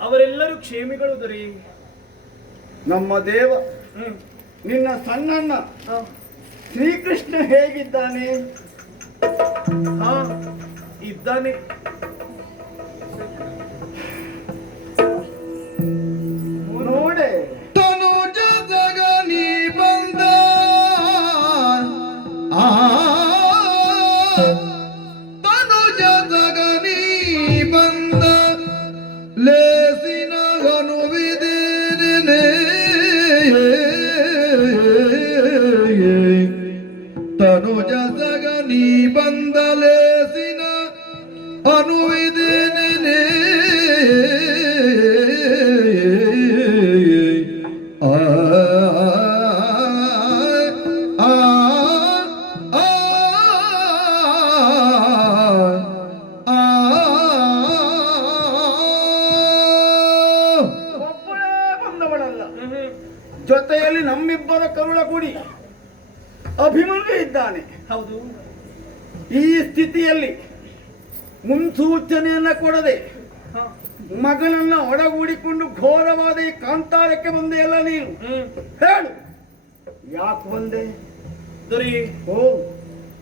ಅವರೆಲ್ಲರೂ ಕ್ಷೇಮಿಗಳು ದೊರೆ. ನಮ್ಮ ದೇವ ನಿನ್ನ ಸಣ್ಣಣ್ಣ ಶ್ರೀಕೃಷ್ಣ ಹೇಗಿದ್ದಾನೆ? ಹಾ ಇದ್ದಾನೆ. ಕುಡಿ ಅಭಿಮನ್ಯು ಇದ್ದಾನೆ ಹೌದು. ಈ ಸ್ಥಿತಿಯಲ್ಲಿ ಮುನ್ಸೂಚನೆಯನ್ನ ಕೊಡದೆ. ಮಗನನ್ನ ಒಡಗೂಡಿಕೊಂಡು ಘೋರವಾದ ಈ ಕಾಂತಾರಕ್ಕೆ ಬಂದೆಯಲ್ಲ ನೀನು? ಹ್ಮ್. ಹೇಳು. ಯಾಕೆ ಬಂದೆ? ದೊರಿ ಓ.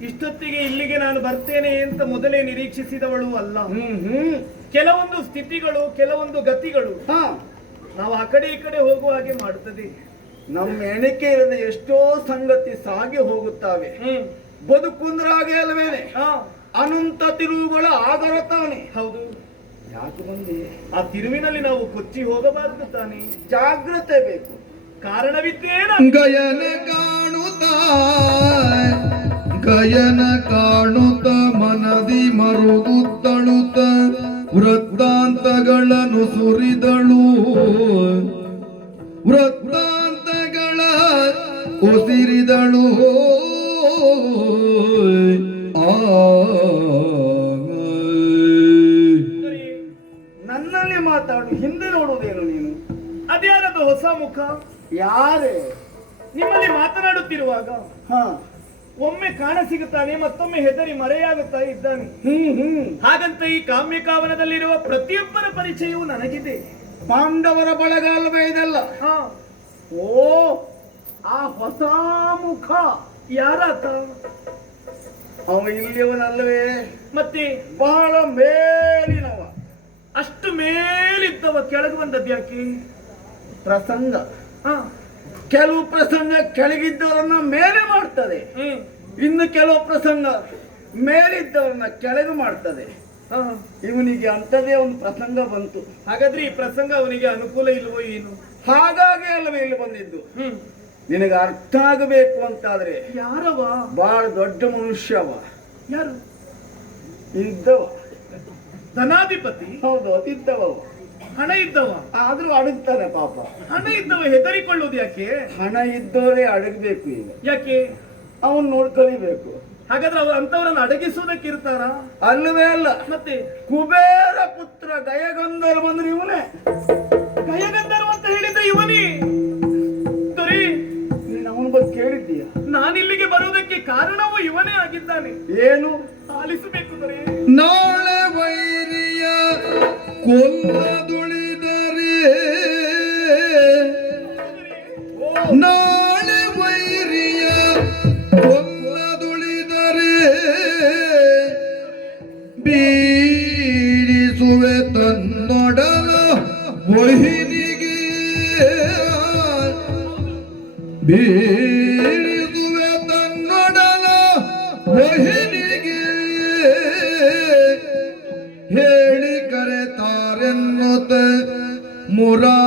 ಇಷ್ಟೊತ್ತಿಗೆ ಇಲ್ಲಿಗೆ ನಾನು ಬರ್ತೇನೆ ಅಂತ ಮೊದಲೇ ನಿರೀಕ್ಷಿಸಿದವಳು ಅಲ್ಲ. ಹ್ಮ್ ಹ್ಮ್. ಕೆಲವೊಂದು ಸ್ಥಿತಿಗಳು ಕೆಲವೊಂದು ಗತಿಗಳು ಹಾ. ನಾವು ಆ ಕಡೆ ಈ ಕಡೆ ಹೋಗುವ ಹಾಗೆ ಮಾಡುತ್ತದೆ. ನಮ್ಮ ಎಣಿಕೆ ಇಲ್ಲದೆ ಎಷ್ಟೋ ಸಂಗತಿ ಸಾಗಿ ಹೋಗುತ್ತವೆ. ಬದುಕುಂದ್ರಾಗೆ ಬದುಕುಂದ್ರ ಹಾಗೆ ಅಲ್ವೇನೆ? ಹಾ. ಅನಂತ ತಿರುವುಗಳ ಆಗರ ತಾನೆ? ಹೌದು. ಯಾಕೆ ಬಂದಿ? ಆ ತಿರುವಿನಲ್ಲಿ ನಾವು ಕೊಚ್ಚಿ ಹೋಗಬಾರದು ತಾನೆ. ಜಾಗ್ರತೆ ಬೇಕು. ಕಾರಣವಿದ್ದೇನ ಗಯನ ಕಾಣುತ್ತ ಗಯನ ಕಾಣುತ್ತ ಮನದಿ ಮರುಗುತ್ತಳುತ್ತ ವೃತ್ತಾಂತಗಳನ್ನು ಸುರಿದಳು. ವೃತ್ತಾಂತಗಳ ಉಸಿರಿದಳು ನನ್ನಲ್ಲಿ ಮಾತಾಡು ಹಿಂದೆ ನೋಡುವುದೇನು ನೀನು? ಅದ್ಯಾರದು ಹೊಸ ಮುಖ? ಯಾರೇ? ನಿಮ್ಮಲ್ಲಿ ಮಾತನಾಡುತ್ತಿರುವಾಗ ಹಾ. ಒಮ್ಮೆ ಕಾಣ ಸಿಗುತ್ತಾನೆ ಮತ್ತೊಮ್ಮೆ ಹೆದರಿ ಮರೆಯಾಗುತ್ತಾ ಇದ್ದಾನೆ. ಹ್ಮ್ ಹ್ಮ್. ಹಾಗಂತ ಈ ಕಾಮ್ಯ ಕಾವನದಲ್ಲಿರುವ ಪ್ರತಿಯೊಬ್ಬರ ಪರಿಚಯವೂ ನನಗಿದೆ. ಪಾಂಡವರ ಬಳಗ ಅಲ್ವೇ ಇದೆಲ್ಲ? ಹಾ. ಓ ಆ ಹೊಸ ಮುಖ ಯಾರಾತ ಅವ ಇಲ್ಲಿಯವನಲ್ಲವೇ? ಮತ್ತೆ? ಬಹಳ ಮೇಲಿನವ. ಅಷ್ಟು ಮೇಲಿದ್ದವ ಕೆಳಗೆ ಬಂದದ್ದು ಯಾಕೆ? ಪ್ರಸಂಗ. ಕೆಲವು ಪ್ರಸಂಗ ಕೆಳಗಿದ್ದವರನ್ನ ಮೇಲೆ ಮಾಡ್ತದೆ. ಇನ್ನು ಕೆಲವು ಪ್ರಸಂಗ ಮೇಲಿದ್ದವರನ್ನ ಕೆಳಗೆ ಮಾಡ್ತದೆ. ಇವನಿಗೆ ಅಂತದೇ ಒಂದು ಪ್ರಸಂಗ ಬಂತು. ಹಾಗಾದ್ರೆ ಈ ಪ್ರಸಂಗ ಅವನಿಗೆ ಅನುಕೂಲ ಇಲ್ವೋ ಏನು? ಹಾಗಾಗಿ ಅಲ್ಲವೇ ಇಲ್ಲಿ ಬಂದಿದ್ದು. ನಿನಗೆ ಅರ್ಥ ಆಗಬೇಕು ಅಂತಾದ್ರೆ ಯಾರವ? ಬಹಳ ದೊಡ್ಡ ಮನುಷ್ಯವ ಯಾರು? ಇದ್ದವ. ಧನಾಧಿಪತಿ? ಹೌದು ಅದಿದ್ದವ. ಹಣ ಇದ್ದವ? ಆದ್ರೂ ಅಡಗ್ತಾನೆ ಪಾಪ. ಹಣ ಇದ್ದವ ಹೆದರಿಕೊಳ್ಳೋದು ಯಾಕೆ? ಹಣ ಇದ್ದವರೇ ಅಡಗಬೇಕು ಈಗ. ಯಾಕೆ? ಅವನ್ ನೋಡ್ಕಲಿಬೇಕು ಹಾಗಾದ್ರೆ ಅವ್ರು ಅಂತವ್ರನ್ನ ಅಡಗಿಸೋದಕ್ಕೆ ಇರ್ತಾರ ಅಲ್ಲವೇ ಅಲ್ಲ. ಮತ್ತೆ? ಕುಬೇರ ಪುತ್ರ ಗಯಗಂಧರ್ ಅಂದ್ರೆ ಇವನೇ. ಗಯಗಂಧರ್ವ ಅಂತ ಹೇಳಿದ್ರೆ ಇವನೇ. ನಾನಿಲ್ಲಿಗೆ ಬರುವುದಕ್ಕೆ ಕಾರಣವೂ ಇವನೇ ಆಗಿದ್ದಾನೆ. ಏನು? ಆಲಿಸಬೇಕು ನಾಳೆ ವೈರಿಯ ಕೊಲ್ಲದುಳಿದರೆ ನಾಳೆ ವೈರಿಯ ಕೊಲ್ಲದುಳಿದರೆ ಬೀಳಿಸುವೆ ತನ್ನೊಡಲ ವಹಿನಿಗೆ ಬೀಳಿಸುವೆ ವಹಿನಿಗೆ ಹೇಳಿ ಕರೆತಾರೆನ್ನುತ್ತ ಮುರಾಂತಕನು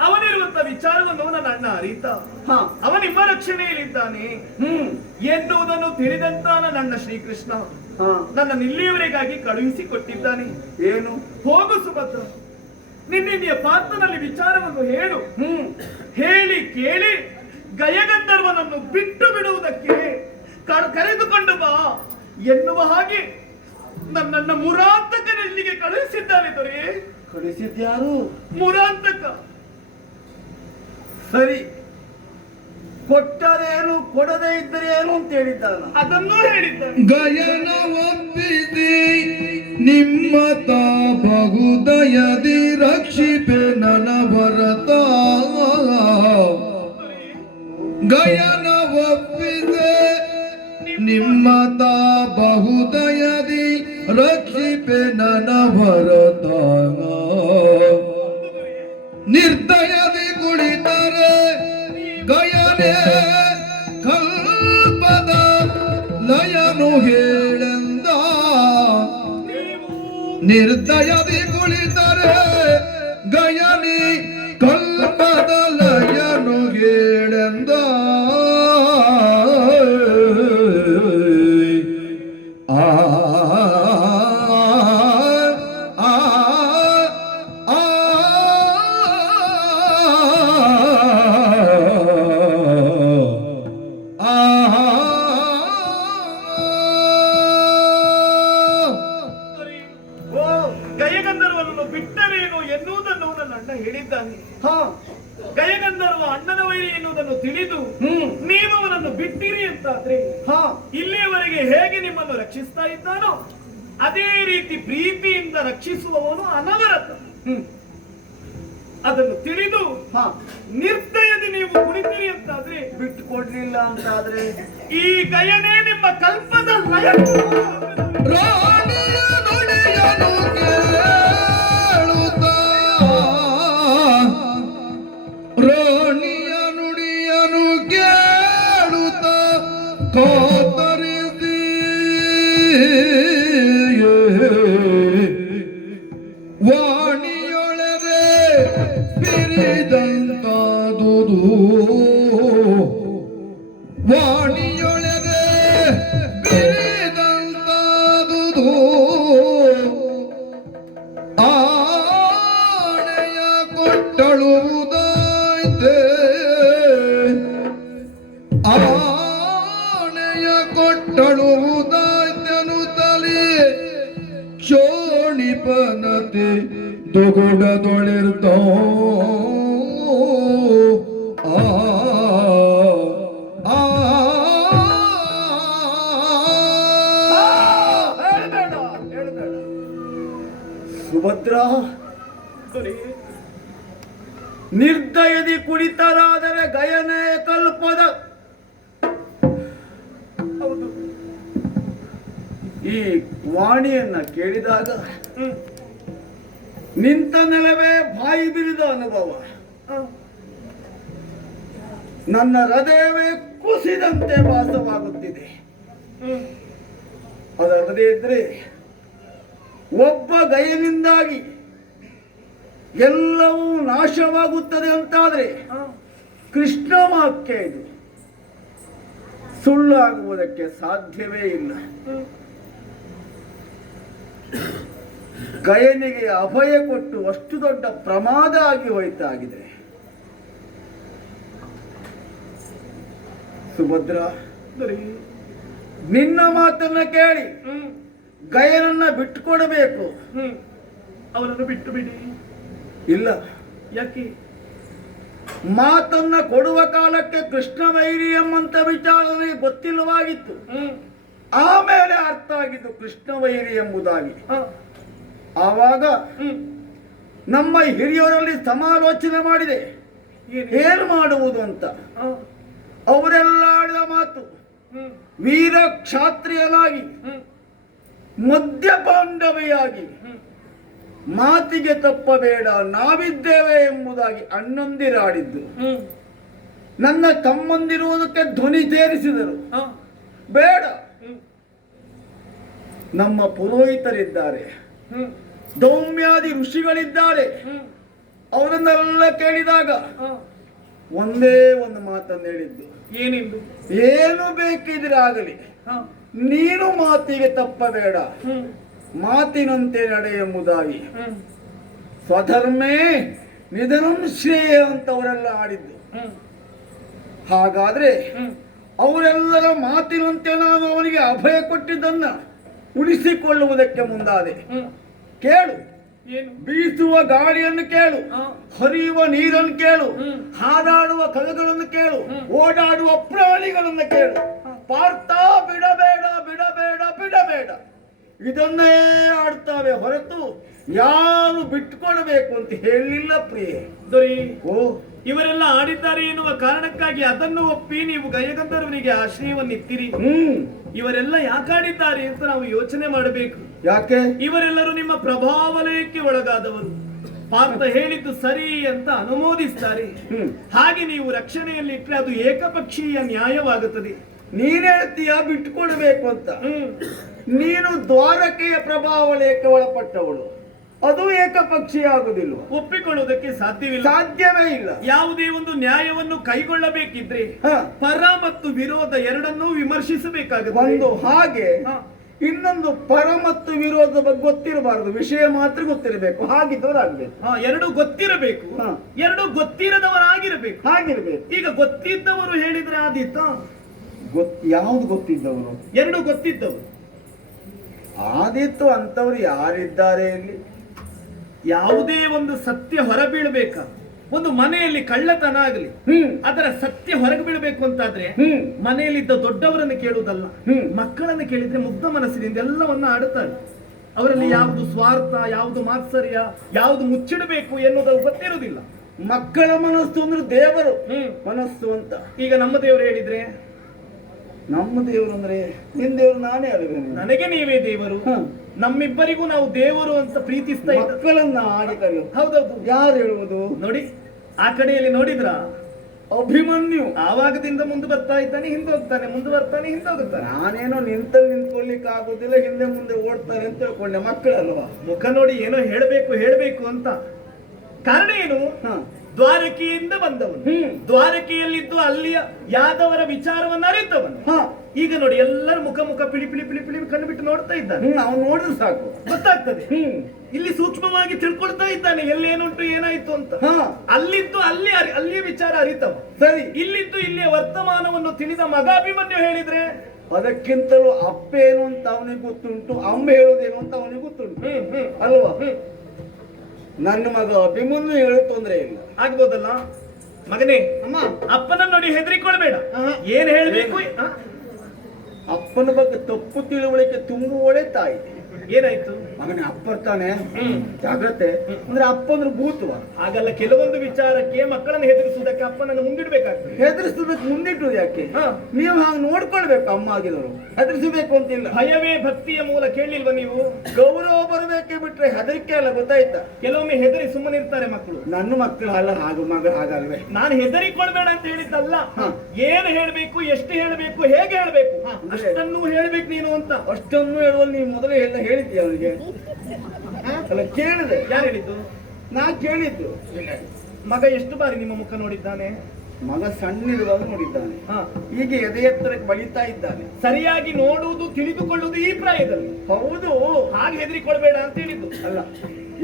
ಅವನಿರುವಂತ ವಿಚಾರವನ್ನು ನನ್ನ ಅಣ್ಣ ಅರಿತ. ಹಾ. ಅವ ನಿಮ್ಮ ರಕ್ಷಣೆಯಲ್ಲಿದ್ದಾನೆ ಹ್ಮ್. ಎನ್ನುವುದನ್ನು ತಿಳಿದಂತ ನನ್ನ ಶ್ರೀಕೃಷ್ಣ. ಹಾ. ನನ್ನ ನಿಲ್ಲಿಯವರಿಗಾಗಿ ಕಳುಹಿಸಿ ಕೊಟ್ಟಿದ್ದಾನೆ ಏನು? ಹೋಗು ಸುಭದ್ರ. ನಿನ್ನಿಂದಿಯ ಪಾತ್ರನಲ್ಲಿ ವಿಚಾರವನ್ನು ಹೇಳು. ಹ್ಮ್. ಹೇಳಿ ಕೇಳಿ. ಗಯಗಂಧರ್ವನನ್ನು ಬಿಟ್ಟು ಬಿಡುವುದಕ್ಕೆ ಕರೆದುಕೊಂಡು ಬಾ ಎನ್ನುವ ಹಾಗೆ ನನ್ನನ್ನ ಮುರಾತಕನಲ್ಲಿಗೆ ಕಳುಹಿಸಿದ್ದಾನೆ ದೊರೆ. ಕಳಿಸಿದ್ಯಾರು? ಮುರಾಂತಕ. ಸರಿ. ಕೊಟ್ಟರೇನು ಕೊಡದೇ ಇದ್ದರೆ ಏನು ಅಂತ ಹೇಳಿದ್ದಾನ ಅದನ್ನು ಹೇಳಿದ್ದ ಗಯನ ಒಪ್ಪಿಸಿ ನಿಮ್ಮ ತಾ ಬಹುದಯದಿ ರಕ್ಷಿಪೆ ನನ ಭರತ ಗಯನ ಒಪ್ಪಿದೆ ನಿಮ್ಮ ತಾ ಬಹುದಯದಿ ರಕ್ಷಿಪೆ ನನ್ನ ನಿರ್ದಯದಿ ಅಂತಾದ್ರೆ ಹಾ, ಇಲ್ಲಿಯವರೆಗೆ ಹೇಗೆ ನಿಮ್ಮನ್ನು ರಕ್ಷಿಸ್ತಾ ಇದ್ದಾನೋ, ಅದೇ ರೀತಿ ಪ್ರೀತಿಯಿಂದ ರಕ್ಷಿಸುವವನು ಅನವರತ. ಅದನ್ನು ತಿಳಿದು, ಹಾ, ನಿರ್ದಯದಿ ನೀವು ಕುಣಿತೀರಿ ಅಂತಾದ್ರೆ ಬಿಟ್ಟು ಕೊಡ್ಲಿಲ್ಲ ಅಂತಾದ್ರೆ, ಈ ಗಯನೇ ನಿಮ್ಮ ಕಲ್ಪದ ಲಯ. ಆಣೆಯ ಕೊಟ್ಟಳುವುದಾಯ್ತೆ. ಆಣೆಯ ಕೊಟ್ಟಳುವುದಾಯ್ತೆನು ತಲೆ. ದೊಗೊಡದೊಳಿರ್ತೋ ಆ ಹೇಳ್ಬೇಡ ಹೇಳ್ಬೇಡ. ಸುಭದ್ರ. ನಿರ್ದಯದಿ ಕುಳಿತರಾದರೆ ಗಯನೇ ಕಲ್ಪದ. ಹೌದು. ಈ ವಾಣಿಯನ್ನ ಕೇಳಿದಾಗ ನಿಂತ ನೆಲವೇ ಬಾಯಿ ಬಿರಿದ ಅನುಭವ. ನನ್ನ ಹೃದಯವೇ ಕುಸಿದಂತೆ ಭಾಸವಾಗುತ್ತಿದೆ. ಅದು ಅದಲ್ಲದೆ ಇದ್ರೆ ಒಬ್ಬ ಗಯನಿಂದಾಗಿ ಎಲ್ಲವೂ ನಾಶವಾಗುತ್ತದೆ ಅಂತಾದರೆ. ಕೃಷ್ಣ ವಾಕ್ಯ ಇದು ಸುಳ್ಳಾಗುವುದಕ್ಕೆ ಸಾಧ್ಯವೇ ಇಲ್ಲ. ಗಯನಿಗೆ ಅಭಯ ಕೊಟ್ಟು ಅಷ್ಟು ದೊಡ್ಡ ಪ್ರಮಾದ ಆಗಿ ಹೋಯ್ತಾಗಿದೆ ಸುಭದ್ರ ದೊರೆ. ನಿನ್ನ ಮಾತನ್ನ ಕೇಳಿ. ಗಯನನ್ನ ಬಿಟ್ಟುಕೊಡಬೇಕು. ಅವನನ್ನು ಬಿಟ್ಟು ಬಿಡಿ ಇಲ್ಲ. ಯಾಕೆ? ಮಾತನ್ನ ಕೊಡುವ ಕಾಲಕ್ಕೆ ಕೃಷ್ಣ ವೈರಿ ಎಂಬಂತ ವಿಚಾರ ನನಗೆ ಗೊತ್ತಿಲ್ಲವಾಗಿತ್ತು ಆಮೇಲೆ ಅರ್ಥ ಆಗಿದ್ದು ಕೃಷ್ಣ ವೈರಿ ಎಂಬುದಾಗಿ ಆವಾಗ ನಮ್ಮ ಹಿರಿಯರಲ್ಲಿ ಸಮಾಲೋಚನೆ ಮಾಡಿದೆ. ಏನು? ಮಾಡುವುದು ಅಂತ. ಅವರೆಲ್ಲ ಆಡಿದ ಮಾತು. ವೀರ ಕ್ಷಾತ್ರಿಯನಾಗಿ ಮದ್ಯ ಮದ್ಯಪಾಂಡವಿಯಾಗಿ ಹ್ಮ್. ಮಾತಿಗೆ ತಪ್ಪಬೇಡ ನಾವಿದ್ದೇವೆ ಎಂಬುದಾಗಿ ಅಣ್ಣಂದಿರಾಡಿದ್ದು. ನನ್ನ ತಮ್ಮಂದಿರುವುದಕ್ಕೆ ಧ್ವನಿ ಸೇರಿಸಿದರು ಹ. ಬೇಡ. ನಮ್ಮ ಪುರೋಹಿತರಿದ್ದಾರೆ. ದೌಮ್ಯಾದಿ ಋಷಿಗಳಿದ್ದಾರೆ. ಅವರನ್ನೆಲ್ಲ ಕೇಳಿದಾಗ ಒಂದೇ ಒಂದು ಮಾತನ್ನು ಹೇಳಿದ್ದು ಏನಿದ್ದು ಏನು ಬೇಕಿದ್ರೆ ಆಗಲಿ ಹ. ನೀನು ಮಾತಿಗೆ ತಪ್ಪಬೇಡ. ಮಾತಿನಂತೆ ನಡೆ ಎಂಬುದಾಗಿ ಸ್ವಧರ್ಮೇ ನಿಧನಂ ಶ್ರೇಯ ಅಂತವರೆಲ್ಲ ಆಡಿದ್ದು ಹಾಗಾದ್ರೆ ಅವರೆಲ್ಲರ ಮಾತಿನಂತೆ ನಾನು ಅವನಿಗೆ ಅಭಯ ಕೊಟ್ಟಿದ್ದನ್ನ ಉಳಿಸಿಕೊಳ್ಳುವುದಕ್ಕೆ ಮುಂದಾದೆ. ಕೇಳು. ಬೀಸುವ ಗಾಳಿಯನ್ನು ಕೇಳು. ಹರಿಯುವ ನೀರನ್ನು ಕೇಳು. ಹಾದಾಡುವ ಹಾರಾಡುವ ಕಲಗಳನ್ನು ಕೇಳು. ಓಡಾಡುವ ಪ್ರಾಣಿಗಳನ್ನು ಕೇಳು. ಪಾರ್ಥ ಬಿಡಬೇಡ ಬಿಡಬೇಡ ಬಿಡಬೇಡ. ಇದನ್ನೇ ಆಡ್ತಾವೆ ಹೊರತು ಯಾರು ಬಿಟ್ಕೊಡ್ಬೇಕು ಅಂತ ಹೇಳಿಲ್ಲ ಪ್ರಿಯೆ. ದೊರಿ ಓ. ಇವರೆಲ್ಲ ಆಡಿದ್ದಾರೆ ಎನ್ನುವ ಕಾರಣಕ್ಕಾಗಿ ಅದನ್ನು ಒಪ್ಪಿ ನೀವು ಗಯಗಂಧರ್ವನಿಗೆ ಆಶ್ರಯವನ್ನಿತ್ತಿರಿ ಹ್ಮ್. ಇವರೆಲ್ಲ ಯಾಕಾಡಿದ್ದಾರೆ ಅಂತ ನಾವು ಯೋಚನೆ ಮಾಡಬೇಕು. ಯಾಕೆ? ಇವರೆಲ್ಲರೂ ನಿಮ್ಮ ಪ್ರಭಾವಲಯಕ್ಕೆ ಒಳಗಾದವರು. ಪಾರ್ಥ ಹೇಳಿದ್ದು ಸರಿ ಅಂತ ಅನುಮೋದಿಸ್ತಾರೆ. ಹಾಗೆ ನೀವು ರಕ್ಷಣೆಯಲ್ಲಿ ಇಟ್ಟರೆ ಅದು ಏಕಪಕ್ಷೀಯ ನ್ಯಾಯವಾಗುತ್ತದೆ. ನೀನ್ ಹೇಳ್ತೀಯ ಬಿಟ್ಕೊಡ್ಬೇಕು ಅಂತ? ನೀನು ದ್ವಾರಕೆಯ ಪ್ರಭಾವಕ್ಕೆ ಒಳಪಟ್ಟವಳು ಅದು ಏಕಪಕ್ಷೀಯ ಆಗುದಿಲ್ಲ ಒಪ್ಪಿಕೊಳ್ಳುವುದಕ್ಕೆ ಸಾಧ್ಯವಿಲ್ಲ. ಸಾಧ್ಯವೇ ಇಲ್ಲ. ಯಾವುದೇ ಒಂದು ನ್ಯಾಯವನ್ನು ಕೈಗೊಳ್ಳಬೇಕಿದ್ರೆ ಹ. ಪರ ಮತ್ತು ವಿರೋಧ ಎರಡನ್ನೂ ವಿಮರ್ಶಿಸಬೇಕಾಗುತ್ತೆ. ಒಂದು ಹಾಗೆ. ಇನ್ನೊಂದು ಪರ ಮತ್ತು ವಿರೋಧ ಬಗ್ಗೆ ಗೊತ್ತಿರಬಾರದು. ವಿಷಯ ಮಾತ್ರ ಗೊತ್ತಿರಬೇಕು. ಹಾಗಿದ್ದವರಾಗಬೇಕು. ಹ, ಎರಡು ಗೊತ್ತಿರಬೇಕು. ಹ. ಎರಡು ಗೊತ್ತಿರದವರಾಗಿರಬೇಕು. ಹಾಗಿರ್ಬೇಕು. ಈಗ ಗೊತ್ತಿದ್ದವರು ಹೇಳಿದ್ರೆ ಆದೀತ? ಯಾವ್ದು ಗೊತ್ತಿದ್ದವರು? ಎರಡು ಗೊತ್ತಿದ್ದವರು. ಆದಿತ್ತು ಅಂಥವ್ರು ಯಾರಿದ್ದಾರೆ ಇಲ್ಲಿ? ಯಾವುದೇ ಒಂದು ಸತ್ಯ ಹೊರಬೀಳ್ಬೇಕ. ಒಂದು ಮನೆಯಲ್ಲಿ ಕಳ್ಳತನ ಆಗಲಿ ಅದರ ಸತ್ಯ ಹೊರಗೆ ಬೀಳ್ಬೇಕು ಅಂತಾದ್ರೆ ಮನೆಯಲ್ಲಿದ್ದ ದೊಡ್ಡವರನ್ನು ಕೇಳುವುದಲ್ಲ. ಮಕ್ಕಳನ್ನು ಕೇಳಿದ್ರೆ ಮುಗ್ಧ ಮನಸ್ಸಿನಿಂದ ಎಲ್ಲವನ್ನ ಆಡುತ್ತಾರೆ. ಅವರಲ್ಲಿ ಯಾವುದು ಸ್ವಾರ್ಥ ಯಾವುದು ಮಾತ್ಸರ್ಯ ಯಾವುದು ಮುಚ್ಚಿಡಬೇಕು ಎನ್ನುವುದು ಗೊತ್ತಿರುವುದಿಲ್ಲ. ಮಕ್ಕಳ ಮನಸ್ಸು ಅಂದ್ರೆ ದೇವರು. ಮನಸ್ಸು ಅಂತ. ಈಗ ನಮ್ಮ ದೇವರು ಹೇಳಿದ್ರೆ ನಮ್ಮ ದೇವರು ಅಂದ್ರೆ ನಿನ್ ದೇವರು ನಾನೇ ಅಲ್ವೇ ನನಗೆ ನೀವೇ ದೇವರು. ನಮ್ಮಿಬ್ಬರಿಗೂ ನಾವು ದೇವರು ಅಂತ ಪ್ರೀತಿಸ್ತಾ ಇದ್ದ ಮಕ್ಕಳನ್ನ ಆಡಿ ಕರೆಯು ಹೌದೌದು. ಯಾರು ಹೇಳುವುದು? ನೋಡಿ ಆ ಕಡೆಯಲ್ಲಿ ನೋಡಿದ್ರ? ಅಭಿಮನ್ಯು. ಆವಾಗದಿಂದ ಮುಂದೆ ಬರ್ತಾ ಇದ್ದಾನೆ ಹಿಂದೆ ಹೋಗ್ತಾನೆ ಮುಂದೆ ಬರ್ತಾನೆ ಹಿಂದೆ ಹೋಗುತ್ತಾನೆ ನಾನೇನೋ ನಿಂತಲ್ಲಿ ನಿಂತ್ಕೊಳ್ಲಿಕ್ಕೆ ಆಗೋದಿಲ್ಲ ಹಿಂದೆ ಮುಂದೆ ಓಡ್ತಾರೆ ಅಂತ ಹೇಳ್ಕೊಂಡೆ ಮಕ್ಕಳಲ್ವಾ? ಮುಖ ನೋಡಿ ಏನೋ ಹೇಳಬೇಕು ಹೇಳಬೇಕು ಅಂತ. ಕಾರಣ ಏನು? ಹ. ದ್ವಾರಕೆಯಿಂದ ಬಂದವನು. ದ್ವಾರಕೆಯಲ್ಲಿದ್ದು ಅಲ್ಲಿಯ ಯಾದವರ ವಿಚಾರವನ್ನು ಅರಿತವನು. ಹ. ಈಗ ನೋಡಿ ಎಲ್ಲರೂ ಮುಖ ಮುಖ ಪಿಳಿ ಪಿಳಿ ಪಿಳಿ ಪಿಳಿ ಕಣ್ಣು ಬಿಟ್ಟು ನೋಡ್ತಾ ಇದ್ದಾನೆ ನಾವು ಅವ್ನು ನೋಡಿದ್ರೆ ಸಾಕು. ಗೊತ್ತಾಗ್ತದೆ. ಇಲ್ಲಿ ಸೂಕ್ಷ್ಮವಾಗಿ ತಿಳ್ಕೊಳ್ತಾ ಇದ್ದಾನೆ ಎಲ್ಲೇನುಂಟು ಏನಾಯ್ತು ಅಂತ. ಅಲ್ಲಿದ್ದು ಅಲ್ಲಿ ಅಲ್ಲಿಯ ವಿಚಾರ ಅರಿತವ. ಸರಿ. ಇಲ್ಲಿದ್ದು ಇಲ್ಲಿಯ ವರ್ತಮಾನವನ್ನು ತಿಳಿದ ಮಗಾಭಿಮನ್ಯು ಹೇಳಿದ್ರೆ? ಅದಕ್ಕಿಂತಲೂ ಅಪ್ಪೇನು ಅಂತ ಅವನಿಗೆ ಗೊತ್ತುಂಟು ಅಮ್ಮ ಹೇಳೋದೇನು ಅಂತ ಅವನಿಗೆ ಗೊತ್ತುಂಟು. ಅಲ್ವಾ? ನನ್ನ ಮಗ ಅಭಿಮನ್ಯು ಹೇಳೋ ತೊಂದರೆ ಇಲ್ಲ. ಆಗ್ಬೋದಲ್ಲ? ಮಗನೇ ಅಮ್ಮ. ಅಪ್ಪನ ನೋಡಿ ಹೆದರಿಕೊಳ್ಬೇಡ. ಏನ್ ಹೇಳ್ಬೇಕು? ಅಪ್ಪನ ಬಗ್ಗೆ ತಪ್ಪು ತಿಳುವಳಿಕೆ ತುಂಬುವಳೆ ತಾಯಿ. ಏನಾಯ್ತು? ಮಗನ ಅಪ್ಪ ತಾನೆ. ಜಾಗ್ರತೆ. ಅಂದ್ರೆ ಅಪ್ಪ ಅಂದ್ರೆ ಭೂತ್ವ. ಹಾಗಲ್ಲ ಕೆಲವೊಂದು ವಿಚಾರಕ್ಕೆ ಮಕ್ಕಳನ್ನು ಹೆದರಿಸುವುದಕ್ಕೆ ಅಪ್ಪನನ್ನು ಮುಂದಿಡ್ಬೇಕಾಗ್ತದೆ. ಹೆದರಿಸುವುದಕ್ಕೆ ಮುಂದಿಟ್ಟು ಯಾಕೆ. ನೀವು ಹಾಗೆ ನೋಡ್ಕೊಳ್ಬೇಕು ಅಮ್ಮ ಆಗಿದವರು ಹೆದರಿಸಬೇಕು ಅಂತಿಲ್ಲ. ಭಯವೇ ಭಕ್ತಿಯ ಮೂಲ ಕೇಳಿಲ್ವ ನೀವು? ಗೌರವ ಬರಬೇಕೆ ಬಿಟ್ರೆ ಹೆದರಿಕೆ ಅಲ್ಲ ಗೊತ್ತಾಯ್ತಾ? ಕೆಲವೊಮ್ಮೆ ಹೆದರಿ ಸುಮ್ಮನಿರ್ತಾರೆ ಮಕ್ಕಳು. ನನ್ನ ಮಕ್ಕಳು ಅಲ್ಲ ಹಾಗು ಮಗ ಹಾಗಲ್ವೇ? ನಾನು ಹೆದರಿಕೊಳ್ಬೇಡ ಅಂತ ಹೇಳಿದ್ದಲ್ಲ. ಏನು ಹೇಳ್ಬೇಕು ಎಷ್ಟು ಹೇಳ್ಬೇಕು ಹೇಗೆ ಹೇಳ್ಬೇಕು. ಅಷ್ಟನ್ನು ಹೇಳ್ಬೇಕು ನೀನು ಅಂತ. ಅಷ್ಟನ್ನು ಹೇಳುವಲ್ಲಿ ನೀವು ಮೊದಲೇ ಎಲ್ಲ ಹೇಳಿದ್ದೆ ಅವನಿಗೆ? ಅಲ್ಲ ಕೇಳಿದೆ. ಯಾರು ಹೇಳಿದ್ದು? ನಾ ಕೇಳಿದ್ದು. ಮಗ ಎಷ್ಟು ಬಾರಿ ನಿಮ್ಮ ಮುಖ ನೋಡಿದ್ದಾನೆ? ಮಗ ಸಣ್ಣಿರುವಾಗ ನೋಡಿದ್ದಾನೆ. ಹೀಗೆ ಎದೆ ಎತ್ತರಕ್ಕೆ ಬಳಿತಾ ಇದ್ದಾನೆ. ಸರಿಯಾಗಿ ನೋಡುವುದು ತಿಳಿದುಕೊಳ್ಳುವುದು ಈ ಪ್ರಾಯದಲ್ಲಿ. ಹೌದು. ಹಾಗೆ ಹೆದರಿಕೊಳ್ಬೇಡ ಅಂತ ಹೇಳಿದ್ದು. ಅಲ್ಲ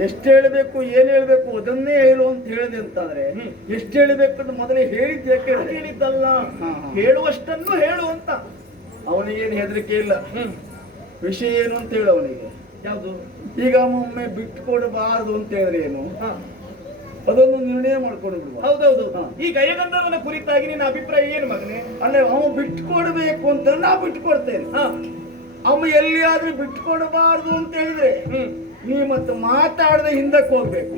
ಎಷ್ಟು ಹೇಳಬೇಕು ಏನ್ ಹೇಳ್ಬೇಕು ಅದನ್ನೇ ಹೇಳು ಅಂತ ಹೇಳಿದೆ ಅಂತಾದ್ರೆ. ಎಷ್ಟು ಹೇಳಬೇಕು ಅಂತ ಮೊದಲೇ ಹೇಳಿದ್ದೆ ಹೇಳಿದ್ದಲ್ಲ. ಹೇಳುವಷ್ಟನ್ನು ಹೇಳು ಅಂತ. ಅವನಿಗೇನು ಹೆದರಿಕೆ ಇಲ್ಲ. ವಿಷಯ ಏನು ಅಂತ ಹೇಳು ಅವನಿಗೆ. ಯಾವುದು? ಈಗ ಒಮ್ಮೆ ಬಿಟ್ಟು ಕೊಡಬಾರದು ಅಂತ ಹೇಳಿದ್ರೆ ಏನು? ಅದೊಂದು ನಿರ್ಣಯ ಹೌದು ಹೌದೌದು. ಈಗ ಈ ಗಯಗಂಧರ್ವನ ಕುರಿತಾಗಿ ನಿನ್ನ ಅಭಿಪ್ರಾಯ ಏನು ಮಗನೇ? ಅಲ್ಲ ಅವನು ಬಿಟ್ಟು ಕೊಡಬೇಕು ಅಂತ ನಾ ಬಿಟ್ಟು ಕೊಡ್ತೇನೆ ಅವ ಎಲ್ಲಿಯಾದ್ರೂ ಬಿಟ್ಟು ಕೊಡಬಾರದು ಅಂತ ಹೇಳಿದ್ರೆ ನೀ ಮತ್ತೆ ಮಾತಾಡದೆ ಹಿಂದಕ್ಕೆ ಹೋಗ್ಬೇಕು.